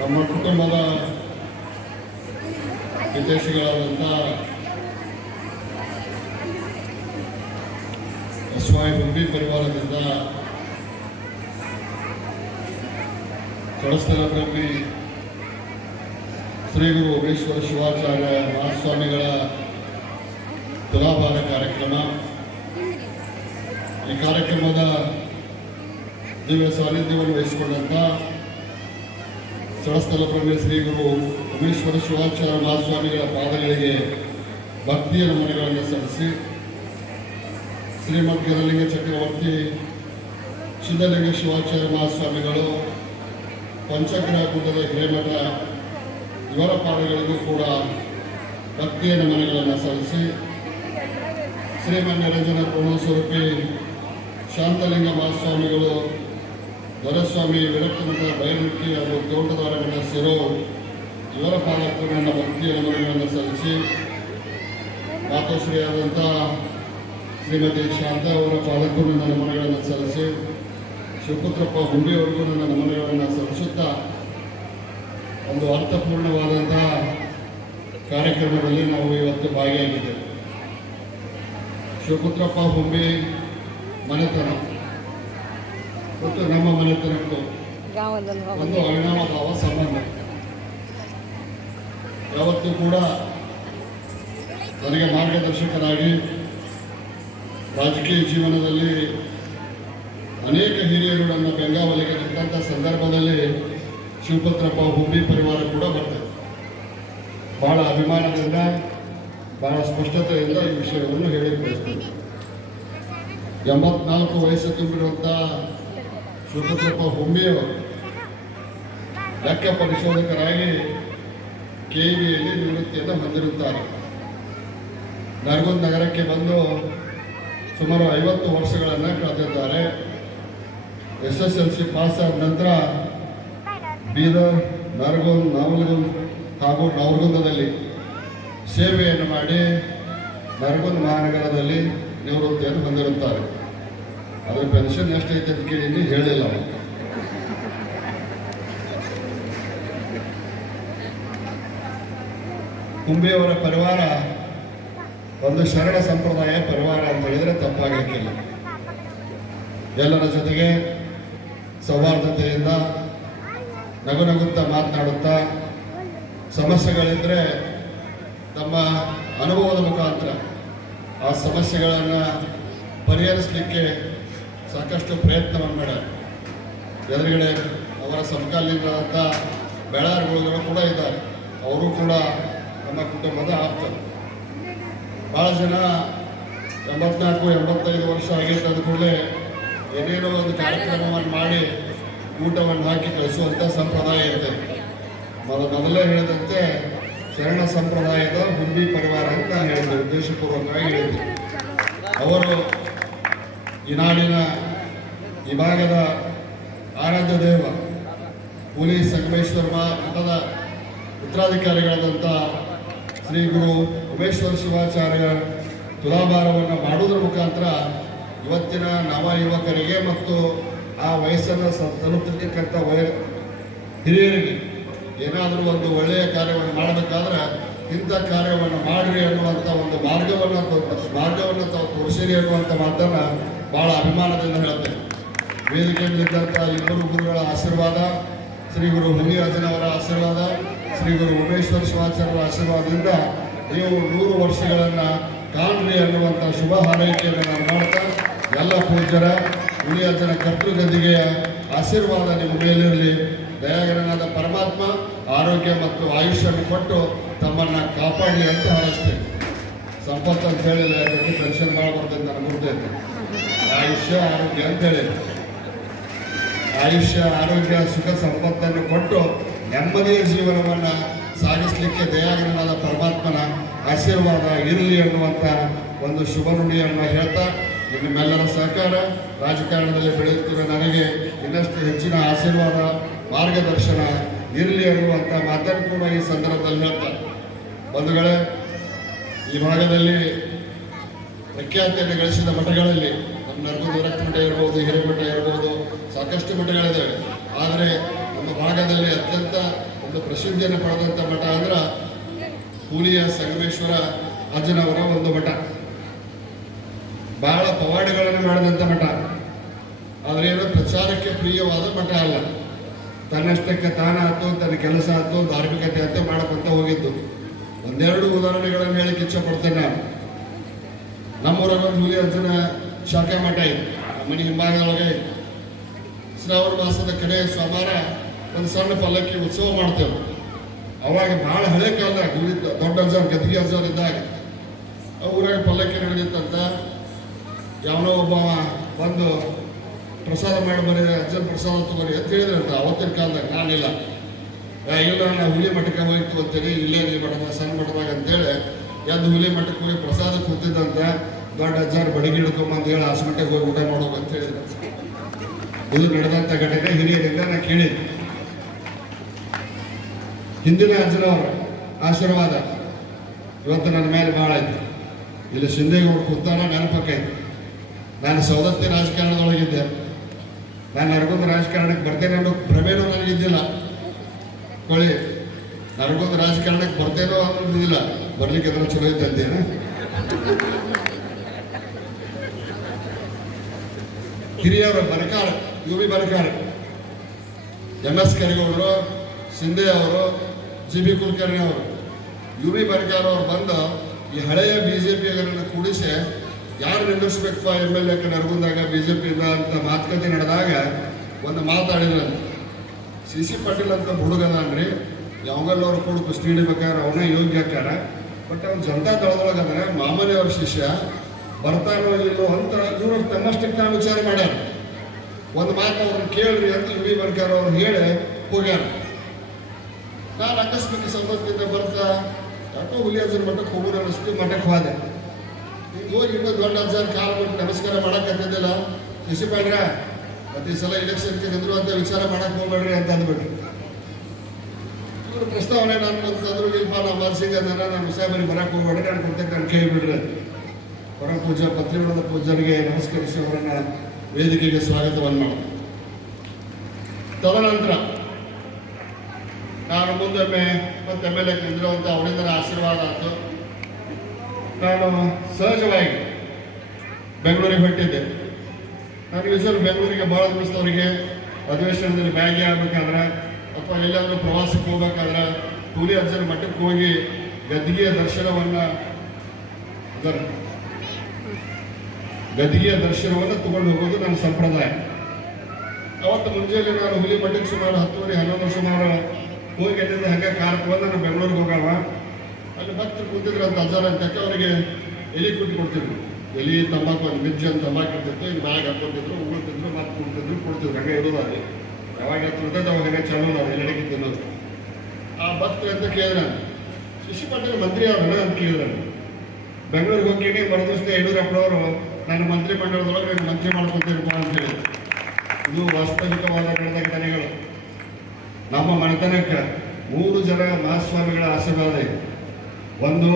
ನಮ್ಮ ಕುಟುಂಬದ ಹಿತೈಷಿಗಳಾದಂಥ ಎಸ್ವಾಯ್ ಗುಬ್ಬಿ ಪರಿವಾರದಿಂದ ಕಳಸ್ಥಲ ಬ್ರಹ್ಮಿ ಶ್ರೀ ಗುರು ಉಮೇಶ್ವರ ಶಿವಾಚಾರ್ಯ ಮಹಾಸ್ವಾಮಿಗಳ ತುಲಾಭಾರ ಕಾರ್ಯಕ್ರಮ. ಈ ಕಾರ್ಯಕ್ರಮದ ದಿವ್ಯ ಸಾನ್ನಿಧ್ಯವನ್ನು ವಹಿಸಿಕೊಂಡಂಥ ಕಳಸ್ಥಲ ಬ್ರಹ್ಮಿ ಶ್ರೀ ಗುರು ಉಮೇಶ್ವರ ಶಿವಾಚಾರ್ಯ ಮಹಾಸ್ವಾಮಿಗಳ ಪಾದಗಳಿಗೆ ಭಕ್ತಿಯ ನಮನಗಳನ್ನು ಸಲ್ಲಿಸಿ, ಶ್ರೀಮದ್ ಗರಲಿಂಗ ಚಕ್ರವರ್ತಿ ಸಿದ್ಧಲಿಂಗ ಶಿವಾಚಾರ್ಯ ಮಹಾಸ್ವಾಮಿಗಳು ಪಂಚಗ್ರಹ ಗುಡ್ಡದ ಹಿರೇಮಠ ಇವರ ಪಾದಗಳಿಗೂ ಕೂಡ ಭಕ್ತಿಯ ನಮನಗಳನ್ನು ಸಲ್ಲಿಸಿ, ಶ್ರೀಮನ್ ನಿರಂಜನ ಪೂರ್ಣಸ್ವರೂಪಿ ಶಾಂತಲಿಂಗ ಮಹಾಸ್ವಾಮಿಗಳು ದೊರೆಸ್ವಾಮಿ ವಿರಕ್ತಮಠ ಬಯಲುಟ್ಟಿ ಹಾಗೂ ತೋಟದಾರಗಣ ಸಿರೋ ಇವರ ಪಾದಕ್ಕೂ ನನ್ನ ಭಕ್ತಿಯ ನಮನಗಳನ್ನು ಸಲ್ಲಿಸಿ, ಮಾತೋಶ್ರೀಯಾದಂಥ ಶ್ರೀಮತಿ ಶಾಂತ ಅವರ ಪಾದಕ್ಕೂ ನನ್ನ ನಮನಗಳನ್ನು ಸಲ್ಲಿಸಿ, ಶಿವಪುತ್ರಪ್ಪ ಹುಂಬಿಯವರಿಗೂ ನನ್ನ ನಮನಗಳನ್ನು ಸಲ್ಲಿಸುತ್ತಾ ಒಂದು ಅರ್ಥಪೂರ್ಣವಾದಂತಹ ಕಾರ್ಯಕ್ರಮದಲ್ಲಿ ನಾವು ಇವತ್ತು ಭಾಗಿಯಾಗಿದ್ದೇವೆ. ಶಿವಪುತ್ರಪ್ಪ ಹುಂಬಿ ಮನೆತನ ಮತ್ತು ನಮ್ಮ ಮನೆತನಕ್ಕೂ ಒಂದು ಅವಿನಾಭಾವ ಸಂಬಂಧ. ಯಾವತ್ತೂ ಕೂಡ ನನಗೆ ಮಾರ್ಗದರ್ಶಕರಾಗಿ ರಾಜಕೀಯ ಜೀವನದಲ್ಲಿ ಅನೇಕ ಹಿರಿಯರು ನನ್ನ ಬೆಂಗಾವಲಿಗೆ ನಿಂತಹ ಸಂದರ್ಭದಲ್ಲಿ ಶಿವಪುತ್ರಪ್ಪ ಹುಂಬಿ ಪರಿವಾರ ಕೂಡ ಬರ್ತದೆ. ಬಹಳ ಅಭಿಮಾನದಿಂದ, ಬಹಳ ಸ್ಪಷ್ಟತೆಯಿಂದ ಈ ವಿಷಯವನ್ನು ಹೇಳಿ ಬಯಸ್ತೇನೆ. 84 ವಯಸ್ಸು ತುಂಬಿರುವಂಥ ಶಿವಪುತ್ರಪ್ಪ ಹುಂಬಿಯವರು ಲೆಕ್ಕ ಪರಿಶೋಧಕರಾಗಿ KVಯಲ್ಲಿ ನಿವೃತ್ತಿಯನ್ನು ಹೊಂದಿರುತ್ತಾರೆ. ನರಗುಂದ ನಗರಕ್ಕೆ ಬಂದು ಸುಮಾರು 50 ವರ್ಷಗಳನ್ನು ಕಳೆದಿದ್ದಾರೆ. SSLC ಪಾಸ್ ಆದ ನಂತರ ಬೀದರ್, ನರಗುಂದ, ನವಲಗುಂದ ಹಾಗೂ ನವಲಗುಂದದಲ್ಲಿ ಸೇವೆಯನ್ನು ಮಾಡಿ ನರಗುಂದ ಮಹಾನಗರದಲ್ಲಿ ನಿವೃತ್ತಿಯನ್ನು ಹೊಂದಿರುತ್ತಾರೆ. ಅದರ ಪೆನ್ಷನ್ ಎಷ್ಟೈತೆ ಅಂತ ಕೇಳಿ ಹೇಳಿಲ್ಲ ಅವರು. ಹುಂಬಿಯವರ ಪರಿವಾರ ಒಂದು ಶರಣ ಸಂಪ್ರದಾಯ ಪರಿವಾರ ಅಂತ ಹೇಳಿದರೆ ತಪ್ಪಾಗಲಿಕ್ಕಿಲ್ಲ. ಎಲ್ಲರ ಜೊತೆಗೆ ಸೌಹಾರ್ದತೆಯಿಂದ ನಗುತ್ತಾ ಮಾತನಾಡುತ್ತಾ, ಸಮಸ್ಯೆಗಳಿದ್ದರೆ ತಮ್ಮ ಅನುಭವದ ಮುಖಾಂತರ ಆ ಸಮಸ್ಯೆಗಳನ್ನು ಪರಿಹರಿಸಲಿಕ್ಕೆ ಸಾಕಷ್ಟು ಪ್ರಯತ್ನವನ್ನು ಮಾಡ್ಯಾರ. ಎದುರುಗಡೆ ಅವರ ಸಮಕಾಲೀನರಾದಂಥ ಬೆಳಾರಿಗಳು ಕೂಡ ಇದ್ದಾರೆ. ಅವರು ಕೂಡ ನಮ್ಮ ಕುಟುಂಬದ ಆಪ್ತರು. ಭಾಳ ಜನ 84-85 ವರ್ಷ ಆಗಿದ್ದ ಕೂಡಲೇ ಏನೇನೋ ಒಂದು ಕಾರ್ಯಕ್ರಮವನ್ನು ಮಾಡಿ ಊಟವನ್ನು ಹಾಕಿ ಕಳಿಸುವಂಥ ಸಂಪ್ರದಾಯ ಇರ್ತದೆ. ಮೊದಲೇ ಹೇಳಿದಂತೆ ಶರಣ ಸಂಪ್ರದಾಯದ ಹುಂಬಿ ಪರಿವಾರ ಅಂತ ಹೇಳಿದ್ರು, ಉದ್ದೇಶಪೂರ್ವಕವಾಗಿ ಹೇಳಿದ್ರು. ಅವರು ಈ ನಾಡಿನ ಈ ಭಾಗದ ಆರಾಧ್ಯ ದೇವ ಹುಲಿ ಸಂಗಮೇಶ್ವರ ಮಠದ ಉತ್ತರಾಧಿಕಾರಿಗಳಾದಂಥ ಶ್ರೀ ಗುರು ಉಮೇಶ್ವರ ಶಿವಾಚಾರ್ಯ ತುಲಾಭಾರವನ್ನು ಮಾಡುವುದರ ಮುಖಾಂತರ ಇವತ್ತಿನ ನವ ಯುವಕರಿಗೆ ಮತ್ತು ಆ ವಯಸ್ಸನ್ನು ತಲುಪತಕ್ಕಂಥ ಹಿರಿಯರಿಗೆ ಏನಾದರೂ ಒಂದು ಒಳ್ಳೆಯ ಕಾರ್ಯವನ್ನು ಮಾಡಬೇಕಾದ್ರೆ ಇಂಥ ಕಾರ್ಯವನ್ನು ಮಾಡಿರಿ ಅನ್ನುವಂಥ ಒಂದು ಮಾರ್ಗವನ್ನು ತಾವು ತೋರಿಸಿರಿ ಅನ್ನುವಂಥ ಮಾತನ್ನು ಭಾಳ ಅಭಿಮಾನದಿಂದ ಹೇಳ್ತೇನೆ. ವೇದಿಕೆಯಲ್ಲಿದ್ದಂಥ ಇಬ್ಬರು ಗುರುಗಳ ಆಶೀರ್ವಾದ, ಶ್ರೀ ಗುರು ಹುಲಿರಾಜನವರ ಆಶೀರ್ವಾದ, ಶ್ರೀ ಗುರು ಉಮೇಶ್ವರ ಶಿವಾಚಾರ್ಯರ ಆಶೀರ್ವಾದದಿಂದ ನೀವು 100 ವರ್ಷಗಳನ್ನು ಕಾಣ್ರಿ ಅನ್ನುವಂಥ ಶುಭ ಹಾರೈಕೆಯನ್ನು ನಾನು ಮಾಡ್ತಾ, ಎಲ್ಲ ಪೂಜ್ಯರ ಹುಲಿರಾಜನ ಕರ್ತೃಗದ್ದಿಗೆಯ ಆಶೀರ್ವಾದ ನಿಮ್ಮ ಮೇಲಿರಲಿ. ದಯಾಗರನಾದ ಪರಮಾತ್ಮ ಆರೋಗ್ಯ ಮತ್ತು ಆಯುಷ್ಯನ್ನು ಕೊಟ್ಟು ತಮ್ಮನ್ನು ಕಾಪಾಡಲಿ ಅಂತ ಹಾರೈಸ್ತೇನೆ. ಸಂಪತ್ತು ಅಂತ ಹೇಳಿಲ್ಲ, ಯಾಕಂದ್ರೆ ಪೆನ್ಷನ್ ಭಾಳ ಬರ್ತದೆ ನನಗೆ ಗೊತ್ತೈತೆ. ಆಯುಷ್ಯ ಆರೋಗ್ಯ ಅಂತ ಹೇಳಿ ಆಯುಷ್ಯ ಆರೋಗ್ಯ ಸುಖ ಸಂಪತ್ತನ್ನು ಕೊಟ್ಟು ನೆಮ್ಮದಿಯ ಜೀವನವನ್ನು ಸಾಗಿಸಲಿಕ್ಕೆ ದಯಾಗರನಾದ ಪರಮಾತ್ಮನ ಆಶೀರ್ವಾದ ಇರಲಿ ಅನ್ನುವಂಥ ಒಂದು ಶುಭ ನುಡಿಯನ್ನು ಹೇಳ್ತಾ, ನಿಮ್ಮೆಲ್ಲರ ಸಹಕಾರ ರಾಜಕಾರಣದಲ್ಲಿ ಬೆಳೆಯುತ್ತಿರುವ ನನಗೆ ಇನ್ನಷ್ಟು ಹೆಚ್ಚಿನ ಆಶೀರ್ವಾದ ಮಾರ್ಗದರ್ಶನ ಇರಲಿ ಅನ್ನುವಂಥ ಮಾತನ್ನು ಕೂಡ ಈ ಸಂದರ್ಭದಲ್ಲಿ ಹೇಳ್ತಾರೆ. ಬಂಧುಗಳೇ, ಈ ಭಾಗದಲ್ಲಿ ಪ್ರಖ್ಯಾತಿಯನ್ನು ಗಳಿಸಿದ ಮಠಗಳಲ್ಲಿ ನಮ್ಮ ನರಗುಂದ ವಿರಕ್ತ ಮಠ ಇರ್ಬೋದು, ಹಿರೇಮಠ ಇರ್ಬೋದು, ಸಾಕಷ್ಟು ಮಠಗಳಿದ್ದಾವೆ. ಆದರೆ ನಮ್ಮ ಭಾಗದಲ್ಲಿ ಅತ್ಯಂತ ಒಂದು ಪ್ರಸಿದ್ಧಿಯನ್ನು ಪಡೆದಂಥ ಮಠ ಅಂದ್ರೆ ಹುಲಿಯ ಸಂಗಮೇಶ್ವರ ಅಜ್ಜನವರ ಒಂದು ಮಠ. ಬಹಳ ಪವಾಡಗಳನ್ನು ಮಾಡಿದಂಥ ಮಠ. ಆದರೆ ಏನೋ ಪ್ರಚಾರಕ್ಕೆ ಪ್ರಿಯವಾದ ಮಠ ಅಲ್ಲ. ತನ್ನಷ್ಟಕ್ಕೆ ತಾನಾಯ್ತು, ತನ್ನ ಕೆಲಸ ಆಯ್ತು, ಧಾರ್ಮಿಕತೆ ಅಂತ ಮಾಡಕೊಂತ ಹೋಗಿದ್ದು. ಒಂದೆರಡು ಉದಾಹರಣೆಗಳನ್ನು ಹೇಳಿಕ್ಕೆ ಇಚ್ಛೆ ಪಡ್ತೇನೆ ನಾನು. ನಮ್ಮೂರಾಗ ಒಂದು ಹುಲಿ ಅಜ್ಜನ ಶಾಖಾ ಮಠ ಇದೆ, ಮನೆ ಹಿಂಭಾಗದೊಳಗೆ. ಶ್ರಾವಣ ಮಾಸದ ಕಡೆ ಸೋಮವಾರ ಒಂದು ಸಣ್ಣ ಪಲ್ಲಕ್ಕಿ ಉತ್ಸವ ಮಾಡ್ತೇವೆ. ಅವಾಗ ಭಾಳ ಹಳೆ ಕಾಲದಾಗ ದೊಡ್ಡ ಅಜ್ಜಾರ್ ಗದ್ದಿಗೆ ಅಜ್ಜಾರ್ ಇದ್ದಾಗ ಊರಾಗ ಪಲ್ಲಕ್ಕಿ ನಡೆದಿತ್ತಂತ. ಯಾವನೋ ಒಬ್ಬ ಬಂದು ಪ್ರಸಾದ ಮಾಡಿ ಬರೀ ಅಜ್ಜನ ಪ್ರಸಾದ ತಗೋರಿ ಅಂತ ಹೇಳಿದ್ರಂತ ಅವತ್ತಿನ ಕಾಲದಾಗ. ನಾನಿಲ್ಲ, ಇಲ್ಲ ನಾವು ಹುಲಿ ಮಠಕ್ಕೆ ಹೋಗ್ತು ಅಂತೀರಿ, ಇಲ್ಲೇ ನೀವು ಮಠದ ಸಣ್ಣ ಮಠದಾಗ ಅಂತೇಳಿ ಎದ್ದು ಹುಲಿ ಮಠಕ್ಕೆ ಹೋಗಿ ಪ್ರಸಾದ ಕೂತಿದ್ದಂತ. ದೊಡ್ಡ ಅಜ್ಜಾರು ಬಡಗಿ ಹಿಡ್ಕೊಂಬಂದು ಹೇಳಿ ಆಸ್ಮಟ್ಟೆಗೆ ಹೋಗಿ ಊಟ ಮಾಡೋದು ಅಂತ ಹೇಳಿದ್ರು. ಇದು ನಡೆದಂಥ ಘಟನೆ ಹಿರಿಯರಿಂದ ನಾನು ಕೇಳಿದ್ದೆ. ಹಿಂದಿನ ಅಜ್ಜನವರ ಆಶೀರ್ವಾದ ಇವತ್ತು ನನ್ನ ಮೇಲೆ ಭಾಳ ಆಯ್ತು. ಇಲ್ಲಿ ಶಿಂದೇಗೌಡ ಕೂತಾನ ನೆನಪಕ್ಕೈತಿ. ನಾನು ಸವದತ್ತಿ ರಾಜಕಾರಣದೊಳಗಿದ್ದೆ. ನಾನು ನರಗುಂದ ರಾಜಕಾರಣಕ್ಕೆ ಬರ್ತೇನೆ ಅನ್ನೋ ಭ್ರಮೇನೂ ನನಗಿದ್ದಿಲ್ಲ. ಕೊಳ್ಳಿ ನರಗುಂದ ರಾಜಕಾರಣಕ್ಕೆ ಬರ್ತೇನೋ ಅನ್ನೋದಿಲ್ಲ. ಬರ್ಲಿಕ್ಕೆ ಅದನ್ನು ಚಲೋ ಇದ್ದೇನೆ. ಹಿರಿಯವರು ಬರಕಾರ, ಯು ಬಿ ಬರಕಾರ, MS ಕರಿಗೌಡರು, ಸಿಂಧೆ ಅವರು, GB ಕುಲಕರ್ಣಿ ಅವರು, ಯು ಬಿ ಬರಕಾರ ಅವರು ಬಂದು ಈ ಹಳೆಯ BJPಯನ್ನು ಕೂಡಿಸಿ ಯಾರು ನಿಲ್ಲಿಸ್ಬೇಕು MLA ನರಗುಂದಾಗ BJPಯಿಂದ ಅಂತ ಮಾತುಕತೆ ನಡೆದಾಗ ಒಂದು ಮಾತಾಡಿದ್ರಂತೆ. CC ಪಾಟೀಲ್ ಅಂತ ಹುಡುಗದಾನ್ರಿ, ಯಾವಾಗಲ್ಲವ್ರು ಕೂಡ ಕುಸ್ತಿ ಹಿಡಿಬೇಕಾದ್ರೆ ಅವನೇ ಯೋಗ್ಯ ಆಕಾರ. ಬಟ್ ಅವ್ನು ಜನತಾ ದಳದೊಳಗೆ ಅಂದ್ರೆ ಮಾಮನಿಯವ್ರ ಶಿಷ್ಯ ಬರ್ತಾನೋ ಇಲ್ಲೋ ಅಂತ ಇವರು ತಮ್ಮಷ್ಟಕ್ಕೆ ತಾವು ವಿಚಾರ ಮಾಡ್ಯಾರ. ಒಂದು ಮಾತು ಅವ್ರನ್ನ ಕೇಳ್ರಿ ಅಂತ ಯು ಬಿ ಬರ್ಕಾರ ಅವ್ರು ಹೇಳಿ ಹೋಗ್ಯಾರ. ನಾನು ಅಕಸ್ಮಾತ್ ಸಂಬಂಧದಿಂದ ಬರ್ತಾ ಯಾಕೋ ಹುಲಿ ಅಜ್ಜನ ಮಠಕ್ಕೆ ಹೋಗೋರು ಅನ್ನಿಸ್ತು. ಮಠಕ್ಕೆ ಹೋದೆ. ಈಗ ಹೋಗಿ ಇನ್ನೂ ದೊಡ್ಡ ಅಜ್ಜನ ಕಾಲ ಬಿಟ್ಟು ನಮಸ್ಕಾರ ಮಾಡಕ್ಕಂತಿದ್ದಿಲ್ಲ. CC ಪಾಡ್ರ ಮತ್ತೆ ಈ ಸಲ ಎಲೆಕ್ಷನ್ಗೆ ನಿಂದ್ರು ಅಂತ ವಿಚಾರ ಮಾಡಕ್ಕೆ ಹೋಗ್ಬೇಡ್ರಿ ಅಂತ ಅಂದ್ಬಿಟ್ರು. ಇವರು ಪ್ರಸ್ತಾವನೆ ನಾನು ಅಂತಂದ್ರು, ಇಲ್ಪ ನಾವು ಮನಸ್ಸಿಗೆ ನಾನು ಮುಸಾಬರಿ ಬರಕ್ಕೆ ಹೋಗ್ಬೇಡ್ರಿ, ನಾನು ಕೊಡ್ತೇನೆ, ನಾನು ಕೈ ಬಿಡ್ರಿ. ಪರಮ ಪೂಜಾ ಪತ್ರಿಗಳದ ಪೂಜರಿಗೆ ನಮಸ್ಕರಿಸಿ ಅವರನ್ನ ವೇದಿಕೆಗೆ ಸ್ವಾಗತವನ್ನು ಮಾಡಿ ತದನಂತರ ನಾನು ಮುಂದೊಮ್ಮೆ ಮತ್ತೆ MLA ನಿಂದಿರುವಂಥ ಅವರಿಂದ ಆಶೀರ್ವಾದ ಆಯಿತು. ನಾನು ಸಹಜವಾಗಿ ಬೆಂಗಳೂರಿಗೆ ಹೊರಟಿದ್ದೆ. ನಾನು ಯೂಶಲ್ ಬೆಂಗಳೂರಿಗೆ ಭಾಳ ದಿವಸದವರಿಗೆ ಅಧಿವೇಶನದಲ್ಲಿ ಭಾಗಿಯಾಗಬೇಕಾದ್ರೆ ಅಥವಾ ಎಲ್ಲಾದರೂ ಪ್ರವಾಸಕ್ಕೆ ಹೋಗ್ಬೇಕಾದ್ರೆ ಹುಲಿ ಅಜ್ಜನ ಮಠಕ್ಕೆ ಹೋಗಿ ಗದ್ದಿಗೆಯ ದರ್ಶನವನ್ನು ತಗೊಂಡು ಹೋಗೋದು ನನ್ನ ಸಂಪ್ರದಾಯ. ಅವತ್ತು ಮುಂಜಾನೆ ನಾನು ಹುಲಿ ಮಠಕ್ಕೆ ಸುಮಾರು 10:30-11 ಸುಮಾರು ಹೋಗಿ ಅಲ್ಲಿಂದ ಹಂಗೆ ಕಾರ್ ತಗೊಂಡು ನಾನು ಬೆಂಗಳೂರಿಗೆ ಹೋಗವ. ಅಲ್ಲಿ ಭಕ್ತರು ಕೂತಿದ್ರು ಅಂತ ಅಜ್ಜಾರ ಅಂತಕ್ಕೆ ಅವರಿಗೆ ಎಲೆ ಕೊಡ್ತಿದ್ರು. ಎಲೆ ತಂಬಾಕು, ಒಂದು ಮಿಜ್ಜನ್ ತಂಬಾಕು ಇರ್ತಿತ್ತು. ಈಗ ಬ್ಯಾಗ್ ಹಾಕ್ಕೊತಿದ್ರು, ಉಗುಳ್ತಿದ್ರು, ಮತ್ತೆ ಕೊಡ್ತಿದ್ರು. ಹಂಗೆ ಇರೋದು ಅಲ್ಲಿ ಯಾವಾಗ ಹತ್ತಿರ್ತೈತೆ ಅವಾಗ ಚಾಲೂ ನಾವು ಎಲ್ಲೆಡೆಗೆ ತಿನ್ನೋದು. ಆ ಭಕ್ತರು ಅಂತ ಕೇಳಿದ್ರೆ CC ಪಾಟೀಲ್ ಮಂತ್ರಿ ಅವ್ರನ್ನ ಅಂತ ಕೇಳಿದ್ರೆ ಬೆಂಗಳೂರಿಗೆ ಹೋಗ್ತೀನಿ ಮರದೋಸ್ತೆ ಯಡಿಯೂರಪ್ಪನವರು ನನ್ನ ಮಂತ್ರಿ ಮಂಡಲದೊಳಗೆ ನಾನು ಮಂತ್ರಿ ಮಾಡ್ಕೊತೀರಪ್ಪ ಅಂತ ಹೇಳಿ. ಇದು ವಾಸ್ತವಿಕವಾದ ನಡೆದ ಘಟನೆಗಳು. ನಮ್ಮ ಮನೆತನಕ್ಕೆ 3 ಜನ ಮಹಾಸ್ವಾಮಿಗಳ ಆಶೀರ್ವಾದ ಇದೆ. ಒಂದು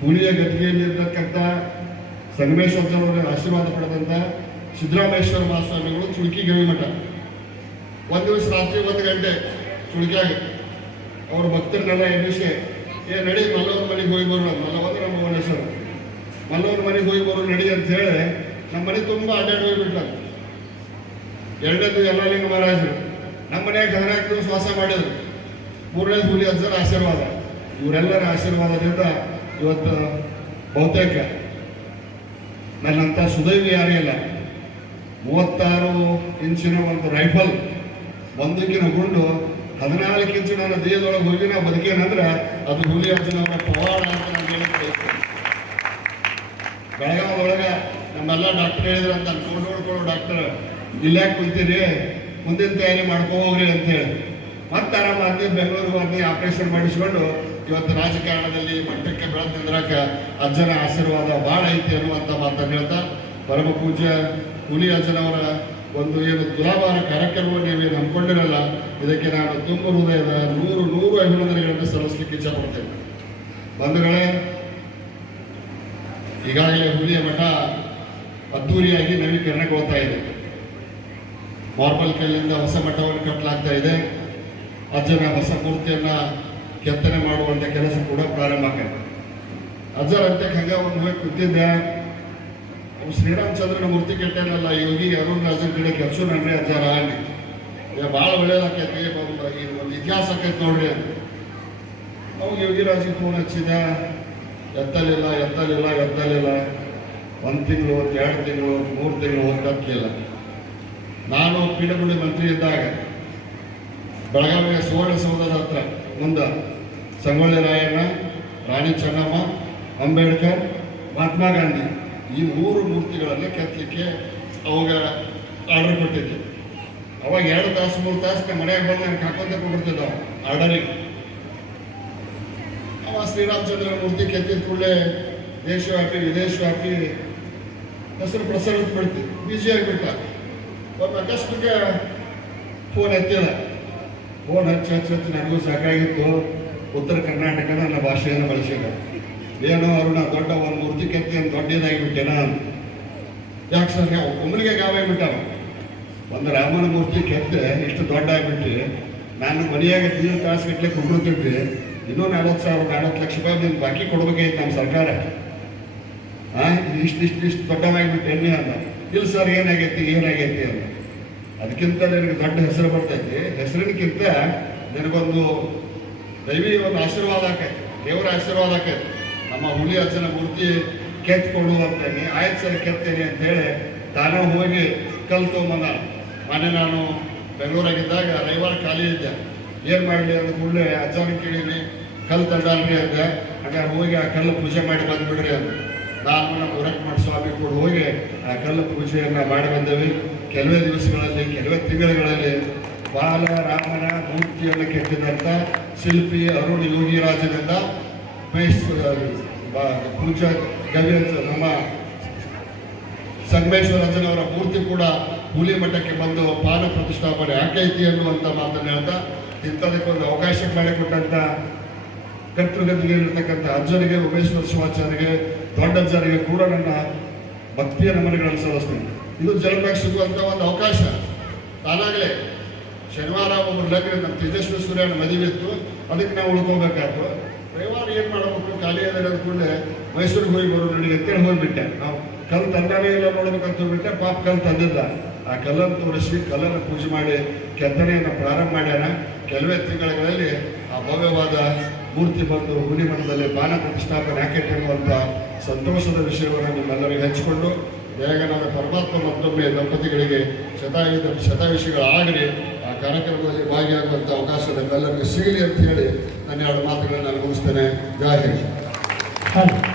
ಹುಲಿಯ ಗದ್ದಿಗೆಯಲ್ಲಿರ್ತಕ್ಕಂಥ ಸಂಗಮೇಶ್ವರವರ ಆಶೀರ್ವಾದ ಪಡೆದಂಥ ಸಿದ್ದರಾಮೇಶ್ವರ ಮಹಾಸ್ವಾಮಿಗಳು ಚುಳ್ಕಿ ಗವಿ ಮಠ. ಒಂದು ದಿವಸ ರಾತ್ರಿ 1 ಗಂಟೆ ಚುಳ್ಕಿಯಾಗ ಅವ್ರ ಭಕ್ತರನ್ನೆಲ್ಲ ಎಬ್ಬಿಸಿ ನಡಿ ಮಲ್ಲವ್ರ ಮನೆಗೆ ಹೋಗಿ ಬರೋಣ. ಮಲ್ಲವಂದ್ರೆ ನಮ್ಮ ಭುವನೇಶ್ವರ. ಮಲ್ಲವ್ರ ಮನೆಗೆ ಹೋಗಿ ಬರೋರು ನಡಿ ಅಂತ ಹೇಳಿ ನಮ್ಮ ಮನೆ ತುಂಬ ಅಡ್ಡಾಡಿ ಹೋಗಿಬಿಟ್ಟ. ಎರಡನೇದು ಯಲ್ಲಾಲಿಂಗ ಮಹಾರಾಜರು ನಮ್ಮ ಮನೆಯಾಗ 14 ದಿವಸ ವಾಸ ಮಾಡಿದ್ರು. 3ನೇದು ಹುಲಿ ಅಜ್ಜರ ಆಶೀರ್ವಾದ. ಇವರೆಲ್ಲರ ಆಶೀರ್ವಾದದಿಂದ ಇವತ್ತು ಬಹುತೇಕ ನನ್ನಂಥ ಸುದೈವಿ ಯಾರೇ ಇಲ್ಲ. 36 ಇಂಚಿನ ಒಂದು ರೈಫಲ್, ಬಂದೂಕಿನ ಗುಂಡು 14 ಇಂಚು ನನ್ನ ದೇಹದೊಳಗೆ ಹೋಗಿ ನಾವು ಬದುಕೇನಂದ್ರೆ ಅದು ಹುಲಿ ಅಜ್ಜನವರ ಪವಾಡ ಅಂತ ನಾನು ಹೇಳಕ್ಕೆ ಬೆಳಗಾವದೊಳಗೆ ನಮ್ಮೆಲ್ಲ ಡಾಕ್ಟರ್ ಹೇಳಿದ್ರು ಅಂತ ನೋಡ್ಕೊಳ್ಳೋ ಡಾಕ್ಟರ್ ಇಲ್ಲಾಕೆ ಕುಂತೀರಿ, ಮುಂದಿನ ತಯಾರಿ ಹೋಗ್ರಿ ಅಂತೇಳಿ ಮತ್ತೆ ಆರಾಮ ಅಂದು ಬೆಂಗಳೂರಿಗೆ ಬಂದು ಆಪರೇಷನ್ ಮಾಡಿಸ್ಕೊಂಡು ಇವತ್ತು ರಾಜಕಾರಣದಲ್ಲಿ ಮಟ್ಟಕ್ಕೆ ಬೆಳೆದು ನಿಂದ್ರಕ್ಕೆ ಅಜ್ಜನ ಆಶೀರ್ವಾದ ಭಾಳ ಐತಿ ಅನ್ನುವಂಥ ಮಾತನ್ನು ಹೇಳ್ತಾ ಪರಮ ಪೂಜ್ಯ ಹುಲಿ ಅಜ್ಜನವರ ಒಂದು ಏನು ತುಲಾಭಾರ ಕಾರ್ಯಕ್ರಮವನ್ನು ನೀವೇನು ಹಮ್ಮಿಕೊಂಡಿರಲ್ಲ, ಇದಕ್ಕೆ ನಾನು ತುಂಬ ಹೃದಯದ 100 ಅಭಿನಂದನೆಗಳನ್ನು ಸಲ್ಲಿಸಲಿಕ್ಕೆ ಇಚ್ಛಪಡ್ತೇನೆ. ಬಂಧುಗಳೇ, ಈಗಾಗಲೇ ಹುಲಿಯ ಮಠ ಅದ್ದೂರಿಯಾಗಿ ನವೀಕರಣಗೊಳ್ತಾ ಇದೆ. ಮಾರ್ಬಲ್ ಕಲ್ಲಿಂದ ಹೊಸ ಮಠವನ್ನು ಕಟ್ಟಲಾಗ್ತಾ ಇದೆ. ಅಜ್ಜನ ಹೊಸ ಮೂರ್ತಿಯನ್ನು ಕೆತ್ತನೆ ಮಾಡುವಂಥ ಕೆಲಸ ಕೂಡ ಪ್ರಾರಂಭ ಆಗಿದೆ. ಅಜ್ಜರ ಅಂತ ಹಂಗೆ ಒಂದು ಹೋಗಿ ಕೂತಿದ್ದೆ. ಅವ್ನು ಶ್ರೀರಾಮಚಂದ್ರನ ಮೂರ್ತಿ ಕೆಟ್ಟನಲ್ಲ, ಯೋಗಿ ಅರುಣ್ ರಾಜನ್ ಕಡೆ ಕೆಲಸ ನನ್ರಿ ಅಜ್ಜಾರ ಅಲ್ಲಿ ಭಾಳ ಒಳ್ಳೇದಾಕೈತಿ, ಒಂದು ಇತಿಹಾಸ ಆಕೈತಿ ನೋಡ್ರಿ ಅಂತ. ಅವಾಗ ಯೋಗಿರಾಜಿಗೆ ಫೋನ್ ಹಚ್ಚಿದ, ಎತ್ತಲಿಲ್ಲ. 1 ತಿಂಗಳು, 2 ತಿಂಗಳು, 3 ತಿಂಗಳು ಹೋಗ್ಲಿಲ್ಲ. ನಾನು ಪಿ.ಡಬ್ಲ್ಯೂ.ಡಿ ಮಂತ್ರಿ ಇದ್ದಾಗ ಬೆಳಗಾವಿಯ ಸುವರ್ಣಸೌಧದ ಹತ್ರ ಮುಂದೆ ಸಂಗೊಳ್ಳಿ ರಾಯಣ್ಣ, ರಾಣಿ ಚೆನ್ನಮ್ಮ, ಅಂಬೇಡ್ಕರ್, ಮಹಾತ್ಮ ಗಾಂಧಿ ಈ 3 ಮೂರ್ತಿಗಳನ್ನು ಕೆತ್ತಲಿಕ್ಕೆ ಅವಾಗ ಆರ್ಡರ್ ಕೊಟ್ಟಿದ್ದೆ. ಅವಾಗ 2 ತಾಸು 3 ತಾಸು ನಮ್ಮ ಮನೆಯಾಗ ಬಂದು ನನಗೆ ಹಾಕೊಂತ ಕೊಟ್ಟಿದ್ದ ಆರ್ಡರಿಗೆ. ಅವ ಶ್ರೀರಾಮಚಂದ್ರನ ಮೂರ್ತಿ ಕೆತ್ತಿದ ಕೂಡಲೇ ದೇಶವ್ಯಾಪಿ ವಿದೇಶವ್ಯಾಪಿ ಹೆಸರು ಪ್ರಸರ ಬಿಡ್ತೀವಿ, ಬಿಜಿ ಆಗಿಬಿಟ್ಟ. ಒಂದು ಅಕಸ್ಮಾತ್ ಫೋನ್ ಎತ್ತಿಲ್ಲ. ಫೋನ್ ಹಚ್ಚಿ ನನಗೂ ಸಾಕಾಗಿತ್ತು. ಉತ್ತರ ಕರ್ನಾಟಕ ನನ್ನ ಭಾಷೆಯನ್ನು ಬಳಸಿದ. ಏನೋ ಅರುಣ ದೊಡ್ಡ ಒಂದು ಮೂರ್ತಿ ಕೆತ್ತಿ ಅಂತ ದೊಡ್ಡದಾಗಿಬಿಟ್ಟೆನ. ಯಾಕೆ ಸರ್ ಒಮ್ಮಲಿಗೆ ಗಾವಾಗಿಬಿಟ್ಟಾವ. ಒಂದು ರಾಮನ ಮೂರ್ತಿ ಕೆತ್ತೆ ಇಷ್ಟು ದೊಡ್ಡ ಆಗಿಬಿಟ್ಟು ನಾನು ಮನೆಯಾಗ 3 ತಾಸು ಗಟ್ಟಲೆ ಕುಂಡಿರ್ತಿದ್ವಿ. ಇನ್ನೂ 40 ಲಕ್ಷ ರೂಪಾಯಿ ನೀನು ಬಾಕಿ ಕೊಡ್ಬೇಕಾಗಿತ್ತು ನಮ್ಮ ಸರ್ಕಾರ. ಇಷ್ಟು ದೊಡ್ಡವಾಗಿಬಿಟ್ಟು ಎಣ್ಣೆ ಅಂದ. ಇಲ್ಲ ಸರ್ ಏನಾಗೈತಿ ಅಂದ. ಅದಕ್ಕಿಂತ ನಿನಗೆ ದೊಡ್ಡ ಹೆಸರು ಬರ್ತೈತಿ. ಹೆಸರಿನಕ್ಕಿಂತ ನಿನಗೊಂದು ದೈವಿ ಒಂದು ಆಶೀರ್ವಾದ ಆಕೈತಿ, ದೇವರ ಆಶೀರ್ವಾದ ಆಕೈತಿ. ನಮ್ಮ ಹುಲಿ ಅಜ್ಜನ ಮೂರ್ತಿ ಕೆತ್ಕೊಡು ಅಂತೇನೆ. ಆಯ್ತು ಸರ್ ಕೆತ್ತೇನೆ ಅಂತೇಳಿ ತಾನೇ ಹೋಗಿ ಕಲ್ತು ತೊಗೊಂಬಂದ. ಮೊನ್ನೆ ನಾನು ಬೆಂಗಳೂರಾಗಿದ್ದಾಗ ರವಿವಾರ ಖಾಲಿ ಇದ್ದೆ. ಏನು ಮಾಡಲಿ ಅಂದ ಕೂಡಲೇ ಅಜ್ಜನ ಕೇಳೀನಿ, ಕಲ್ಲು ತಂದಲ್ರಿ ಅಂದೆ. ಹಾಗಾದ್ರೆ ಹೋಗಿ ಆ ಕಲ್ಲು ಪೂಜೆ ಮಾಡಿ ಬಂದುಬಿಡ್ರಿ ಅಂದ. ನಾನು ನಮ್ಮ ಉರಕ್ಮಠ ಸ್ವಾಮಿ ಕೂಡ ಹೋಗಿ ಆ ಕಲ್ಲು ಪೂಜೆಯನ್ನು ಮಾಡಿ ಬಂದೇವೆ. ಕೆಲವೇ ದಿವಸಗಳಲ್ಲಿ, ಕೆಲವೇ ತಿಂಗಳುಗಳಲ್ಲಿ ಬಾಲ ರಾಮನ ಮೂರ್ತಿಯನ್ನು ಕೆತ್ತಿದಂಥ ಶಿಲ್ಪಿ ಅರುಣ್ ಯೋಗಿರಾಜನಿಂದ ಪೂಜಾ ಗವಿ ನಮ್ಮ ಸಂಗಮೇಶ್ವರ ಅಜ್ಜನವರ ಮೂರ್ತಿ ಕೂಡ ಹುಲಿ ಮಠಕ್ಕೆ ಬಂದು ಪಾನ ಪ್ರತಿಷ್ಠಾಪನೆ ಆಕೈತಿ ಅನ್ನುವಂಥ ಮಾತನ್ನು ಹೇಳ್ತಾ, ಇಂಥದಕ್ಕೊಂದು ಅವಕಾಶ ಮಾಡಿಕೊಟ್ಟಂಥ ಕರ್ತೃಗತಿಯಲ್ಲಿರ್ತಕ್ಕಂಥ ಅಜ್ಜನಿಗೆ, ಉಮೇಶ್ವರ ಶಿವಾಚಾರ್ಯರಿಗೆ, ದೊಡ್ಡಜ್ಜರಿಗೆ ಕೂಡ ನನ್ನ ಭಕ್ತಿಯ ನಮನಗಳನ್ನು ಸಲ್ಲಿಸ್ತೀನಿ. ಇದು ಜನ್ಮಕ್ಕೆ ಸಿಗುವಂಥ ಒಂದು ಅವಕಾಶ. ತಾನಾಗಲೇ ಶನಿವಾರ ಒಬ್ಬರು ಲಗ್ನ ನಮ್ಮ ತೇಜಸ್ವಿ ಸೂರ್ಯನ ಮದುವೆ ಇತ್ತು, ಅದಕ್ಕೆ ನಾವು ಉಳ್ಕೋಬೇಕಾಯ್ತು. ರವಿವಾರ ಏನು ಮಾಡಬೇಕು, ಖಾಲಿ ಅದ ಅಂದ್ಕೊಂಡೆ ಮೈಸೂರಿಗೆ ಹೋಗಿ ಬರೋ ನನಗೆ ಎತ್ತೇಳಿ ಹೋಗಿಬಿಟ್ಟೆ. ನಾವು ಕಲ್ಲು ತಂದಾನೇ ಇಲ್ಲ ನೋಡ್ಬೇಕಂತ ಹೋಗ್ಬಿಟ್ಟೆ. ಪಾಪ ಕಲ್ಲು ತಂದಿದ್ದ. ಆ ಕಲ್ಲನ್ನು ತೋರಿಸಿ ಕಲ್ಲನ್ನು ಪೂಜೆ ಮಾಡಿ ಕೆತ್ತನೆಯನ್ನು ಪ್ರಾರಂಭ ಮಾಡ್ಯಾನ. ಕೆಲವೇ ತಿಂಗಳಲ್ಲಿ ಆ ಭವ್ಯವಾದ ಮೂರ್ತಿ ಬಂದು ಹುಲಿ ಮಠದಲ್ಲಿ ಬಾನ ಪ್ರತಿಷ್ಠಾಪನೆ ಆಕೈತೆ ಅನ್ನುವಂಥ ಸಂತೋಷದ ವಿಷಯವನ್ನು ನಿಮ್ಮೆಲ್ಲರಿಗೆ ಹಂಚಿಕೊಂಡು, ಬೇಗನಾದ ಪರಮಾತ್ಮ ಮತ್ತೊಮ್ಮೆ ದಂಪತಿಗಳಿಗೆ ಶತಾಯುಷಿಗಳಾಗಲಿ ಆ ಕಾರ್ಯಕ್ರಮದಲ್ಲಿ ಭಾಗಿಯಾಗುವಂಥ ಅವಕಾಶ ನಮ್ಮೆಲ್ಲರಿಗೂ ಸಿಗಲಿ ಅಂತ ಹೇಳಿ ನನ್ನ 2 ಮಾತುಗಳನ್ನು ನಾನು ಮುಗಿಸ್ತೇನೆ. ಜೈ ಹಿಂದ್.